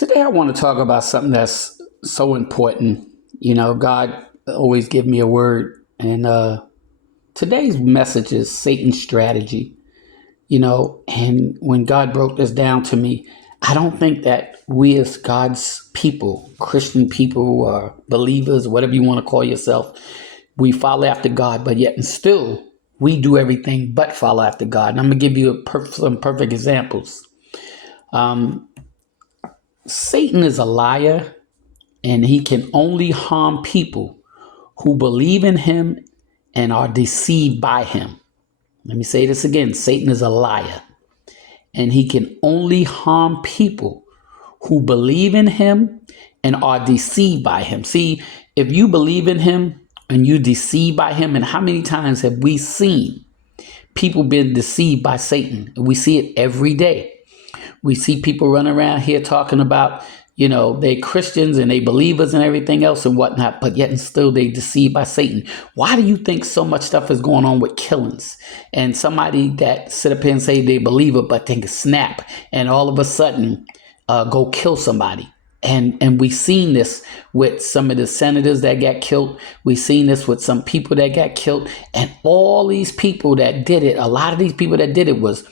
Today, I want to talk about something that's so important. God always give me a word, and today's message is Satan's strategy. And when God broke this down to me, I don't think that we as God's people, Christian people, or believers, whatever you want to call yourself, we follow after God, but yet and still we do everything but follow after God. And I'm gonna give you some perfect examples. Satan is a liar, and he can only harm people who believe in him and are deceived by him. Let me say this again. Satan is a liar, and he can only harm people who believe in him and are deceived by him. See, if you believe in him and you deceived by him, and how many times have we seen people been deceived by Satan? We see it every day. We see people running around here talking about, they Christians and they believers and everything else and whatnot, but yet and still they deceived by Satan. Why do you think so much stuff is going on with killings? And somebody that sit up here and say they believer, but they can snap and all of a sudden go kill somebody. And we've seen this with some of the senators that got killed. We've seen this with some people that got killed. And all these people that did it, a lot of these people that did it was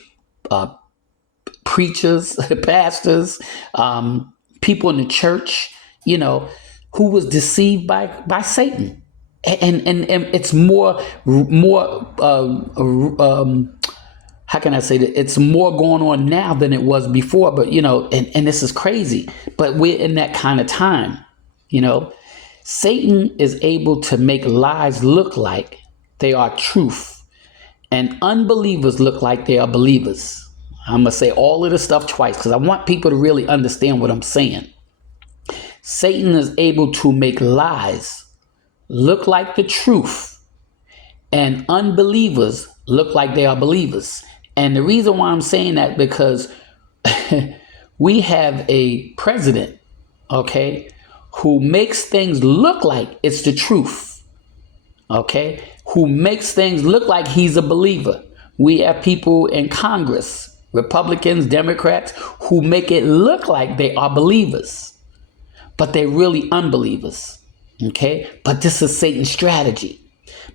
preachers, pastors, people in the church, who was deceived by Satan. And it's more, how can I say that? It's more going on now than it was before, but, and this is crazy, but we're in that kind of time. Satan is able to make lies look like they are truth, and unbelievers look like they are believers. I'm going to say all of this stuff twice because I want people to really understand what I'm saying. Satan is able to make lies look like the truth, and unbelievers look like they are believers. And the reason why I'm saying that, because we have a president, okay, who makes things look like it's the truth, okay, who makes things look like he's a believer. We have people in Congress, Republicans, Democrats, who make it look like they are believers, but they're really unbelievers, okay? But this is Satan's strategy,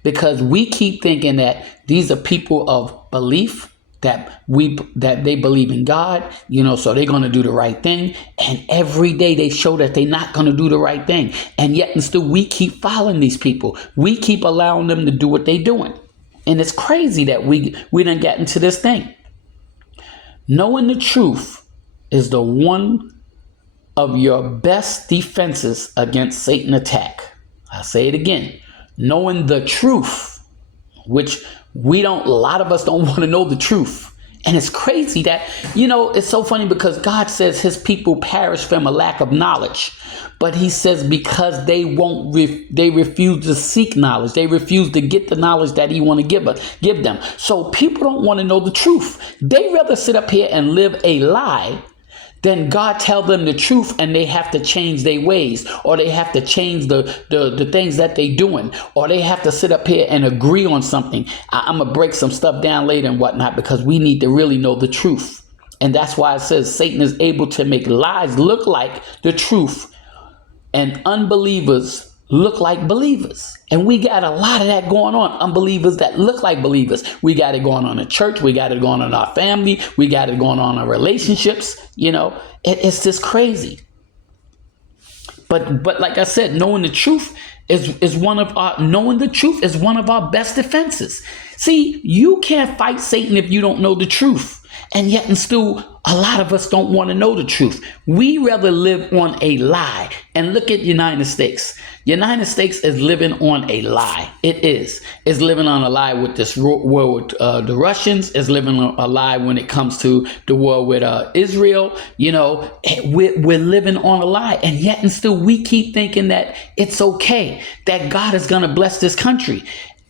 because we keep thinking that these are people of belief, that they believe in God, so they're going to do the right thing. And every day they show that they're not going to do the right thing. And yet and still we keep following these people. We keep allowing them to do what they're doing. And it's crazy that we done get into this thing. Knowing the truth is the one of your best defenses against Satan attack. I'll say it again. Knowing the truth, which a lot of us don't want to know the truth. And it's crazy that, it's so funny because God says his people perish from a lack of knowledge. But he says because they refuse to seek knowledge. They refuse to get the knowledge that he want to give them. So people don't want to know the truth. They rather sit up here and live a lie than God tell them the truth, and they have to change their ways, or they have to change the things that they doing, or they have to sit up here and agree on something. I'm going to break some stuff down later and whatnot, because we need to really know the truth. And that's why it says Satan is able to make lies look like the truth, and unbelievers look like believers. And we got a lot of that going on. Unbelievers that look like believers. We got it going on in church. We got it going on in our family. We got it going on in our relationships. It's just crazy. But like I said, knowing the truth is one of our best defenses. See, you can't fight Satan if you don't know the truth. And yet and still, a lot of us don't want to know the truth. We rather live on a lie. And look at United States. United States is living on a lie. It is. It's living on a lie with this war with the Russians. It's living on a lie when it comes to the war with Israel. We're living on a lie. And yet and still, we keep thinking that it's okay, that God is going to bless this country.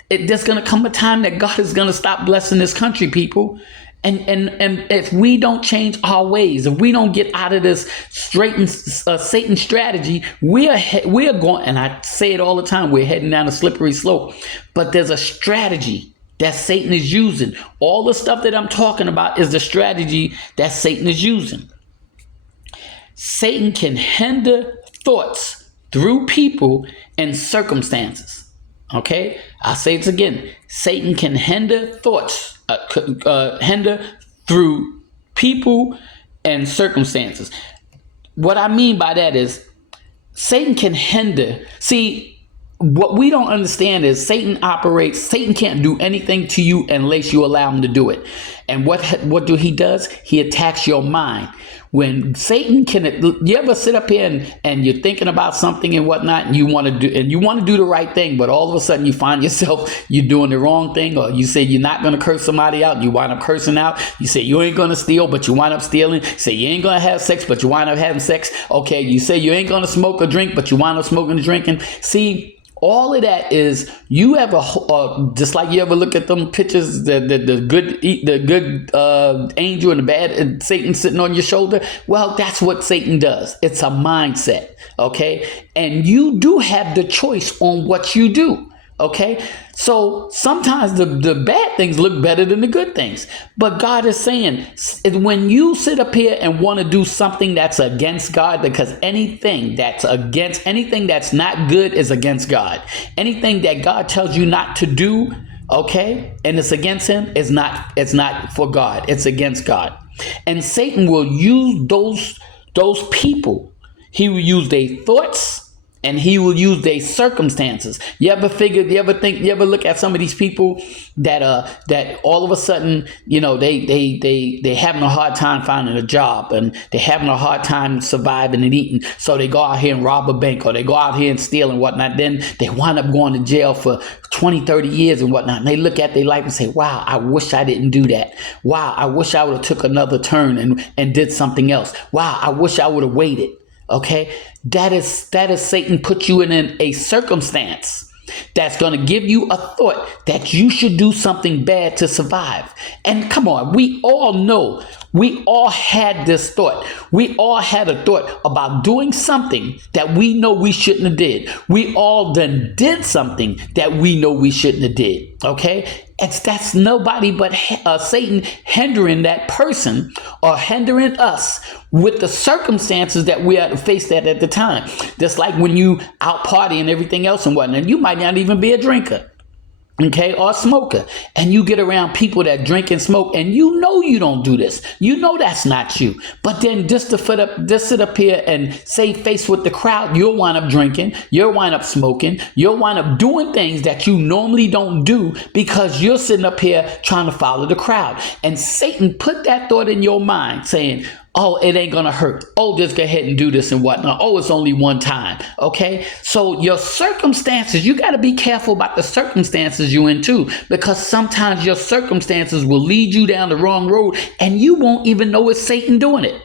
There's going to come a time that God is going to stop blessing this country, people. And if we don't change our ways, if we don't get out of this Satan strategy, we are going, and I say it all the time, we're heading down a slippery slope. But there's a strategy that Satan is using. All the stuff that I'm talking about is the strategy that Satan is using. Satan can hinder thoughts through people and circumstances. Okay, I'll say it again. Satan can hinder thoughts, hinder through people and circumstances. What I mean by that is Satan can hinder. See, what we don't understand is Satan can't do anything to you unless you allow him to do it. And what do he does? He attacks your mind. When Satan can, you ever sit up here and you're thinking about something and whatnot, and you want to do the right thing, but all of a sudden you find yourself you're doing the wrong thing, or you say you're not going to curse somebody out, you wind up cursing out. You say you ain't going to steal, but you wind up stealing. You say you ain't going to have sex, but you wind up having sex. Okay, you say you ain't going to smoke or drink, but you wind up smoking and drinking. See, all of that is, you ever just like you ever look at them pictures, the good angel and the bad and Satan sitting on your shoulder. Well, that's what Satan does. It's a mindset, okay? And you do have the choice on what you do. Okay, so sometimes the bad things look better than the good things. But God is saying, when you sit up here and want to do something that's against God, because anything that's not good is against God. Anything that God tells you not to do, okay, and it's against him, it's not for God. It's against God. And Satan will use those people. He will use their thoughts, and he will use their circumstances. You ever look at some of these people that all of a sudden, they having a hard time finding a job, and they're having a hard time surviving and eating. So they go out here and rob a bank, or they go out here and steal and whatnot. Then they wind up going to jail for 20, 30 years and whatnot. And they look at their life and say, wow, I wish I didn't do that. Wow, I wish I would have took another turn and did something else. Wow, I wish I would have waited. Okay, that is Satan put you in a circumstance that's going to give you a thought that you should do something bad to survive. And come on, we all know, we all had this thought. We all had a thought about doing something that we know we shouldn't have did. We all then did something that we know we shouldn't have did. Okay, that's nobody but Satan hindering that person or hindering us with the circumstances that we had faced at the time. Just like when you out partying and everything else and whatnot, you might not even be a drinker, okay, or a smoker, and you get around people that drink and smoke, and you know you don't do this. You know that's not you. But then just sit up here and say face with the crowd, you'll wind up drinking, you'll wind up smoking, you'll wind up doing things that you normally don't do because you're sitting up here trying to follow the crowd. And Satan put that thought in your mind saying, oh, it ain't gonna hurt. Oh, just go ahead and do this and whatnot. Oh, it's only one time. Okay, so your circumstances, you got to be careful about the circumstances you're in too, because sometimes your circumstances will lead you down the wrong road and you won't even know it's Satan doing it.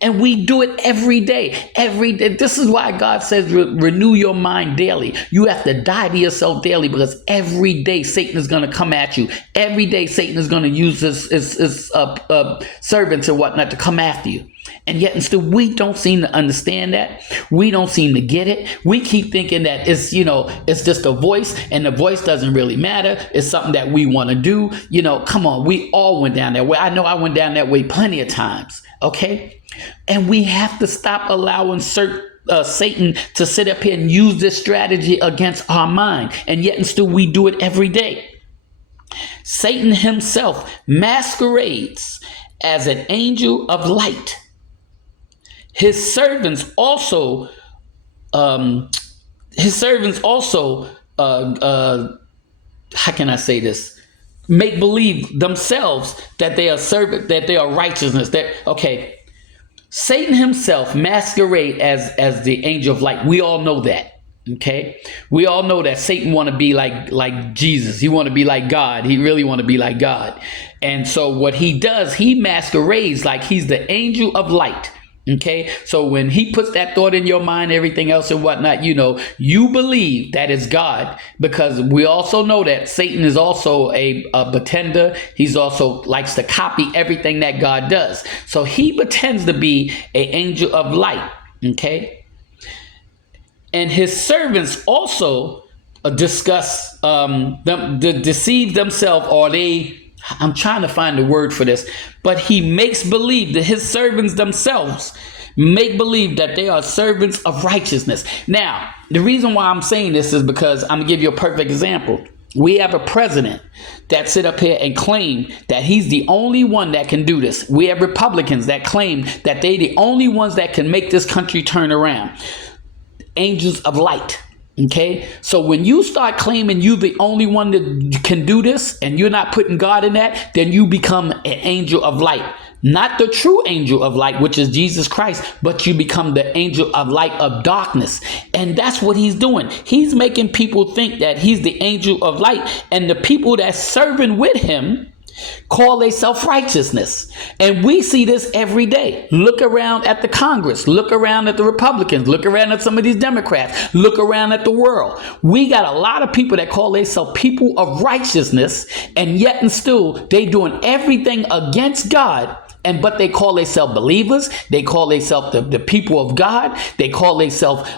And we do it every day, every day. This is why God says renew your mind daily. You have to die to yourself daily, because every day Satan is going to come at you. Every day Satan is going to use his servants and whatnot to come after you. And yet, and still, we don't seem to understand that. We don't seem to get it. We keep thinking that it's just a voice, and the voice doesn't really matter. It's something that we want to do. Come on, we all went down that way. I know I went down that way plenty of times. Okay, and we have to stop allowing Satan to sit up here and use this strategy against our mind. And yet, and still, we do it every day. Satan himself masquerades as an angel of light. His servants also, how can I say this? Make believe themselves that they are that they are righteousness. Satan himself masquerade as the angel of light. We all know that. Okay, we all know that Satan want to be like Jesus. He want to be like God. He really want to be like God. And so what he does, he masquerades like he's the angel of light. Okay, so when he puts that thought in your mind, everything else and whatnot, you believe that is God, because we also know that Satan is also a pretender. He's also likes to copy everything that God does. So he pretends to be an angel of light. Okay, and his servants also discuss deceive themselves, or I'm trying to find the word for this, but he makes believe that his servants themselves make believe that they are servants of righteousness. Now, the reason why I'm saying this is because I'm gonna give you a perfect example. We have a president that sit up here and claim that he's the only one that can do this. We have Republicans that claim that they the only ones that can make this country turn around. Angels of light. Okay, so when you start claiming you the only one that can do this and you're not putting God in that, then you become an angel of light. Not the true angel of light, which is Jesus Christ, but you become the angel of light of darkness. And that's what he's doing. He's making people think that he's the angel of light, and the people that's serving with him call they self-righteousness. And we see this every day. Look around at the Congress, look around at the Republicans, look around at some of these Democrats, look around at the world. We got a lot of people that call themselves people of righteousness, and yet and still they doing everything against God. But they call themselves believers. They call themselves the people of God. They call themselves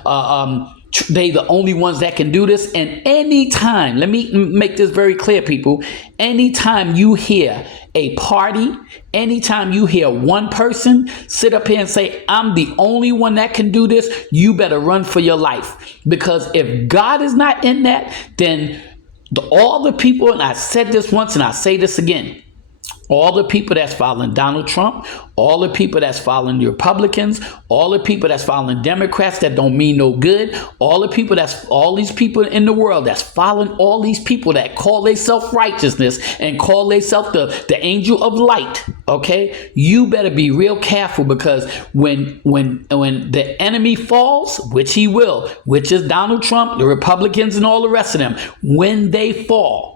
they the only ones that can do this. And anytime, let me make this very clear, people, anytime you hear a party, anytime you hear one person sit up here and say, I'm the only one that can do this, you better run for your life. Because if God is not in that, then all the people, and I said this once and I say this again, all the people that's following Donald Trump, all the people that's following the Republicans, all the people that's following Democrats that don't mean no good, all these people in the world that's following all these people that call themselves righteousness and call themselves the angel of light, okay? You better be real careful, because when the enemy falls, which he will, which is Donald Trump, the Republicans and all the rest of them, when they fall,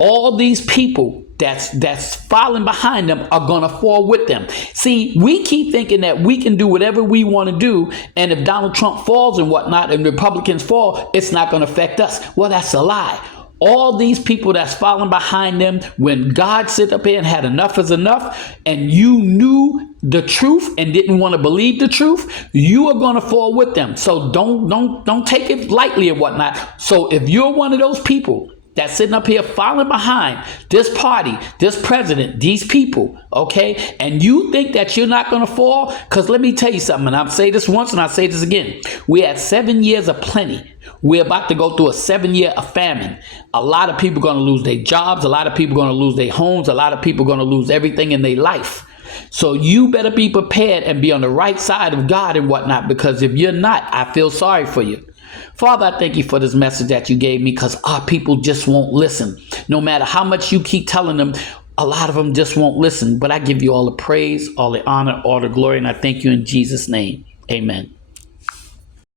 all these people that's following behind them are going to fall with them. See, we keep thinking that we can do whatever we want to do, and if Donald Trump falls and whatnot and Republicans fall, it's not going to affect us. Well, that's a lie. All these people that's following behind them, when God sit up here and had enough is enough, and you knew the truth and didn't want to believe the truth, you are going to fall with them. So don't take it lightly and whatnot. So if you're one of those people that's sitting up here following behind this party, this president, these people, okay, and you think that you're not going to fall, because let me tell you something, and I'll say this once and I'll say this again. We had 7 years of plenty. We're about to go through a 7-year of famine. A lot of people are going to lose their jobs. A lot of people are going to lose their homes. A lot of people are going to lose everything in their life. So you better be prepared and be on the right side of God and whatnot, because if you're not, I feel sorry for you. Father, I thank you for this message that you gave me, because our people just won't listen. No matter how much you keep telling them, a lot of them just won't listen. But I give you all the praise, all the honor, all the glory, and I thank you in Jesus' name. Amen.